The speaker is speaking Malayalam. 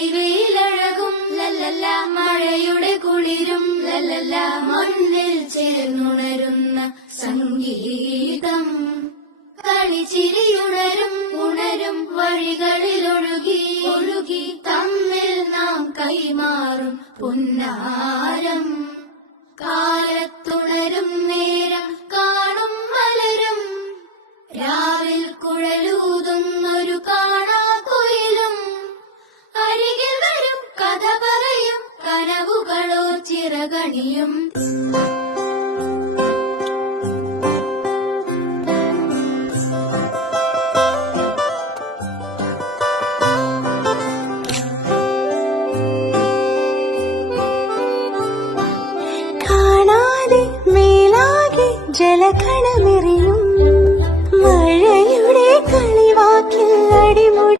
മണിവെയിലഴകും ലല്ലല്ല, മഴയുടെ കുളിരും ലല്ലല്ല, മണ്ണിൽ ചേർന്നുണരുന്ന സംഗീതം. കളിച്ചിരിയുണരും ഉണരും വഴികളിൽ ഒഴുകി ഒഴുകി തമ്മിൽ നാം കൈമാറും പുന്നാരം. കാലത്തുണരും നേരം കാണും മലരും, രാവിൽ കുഴലൂതുന്നൊരു കാണാക്കുയിലും. അരികിൽ വരും കഥ പറയും കനവുകളോ ചിറകണിയും.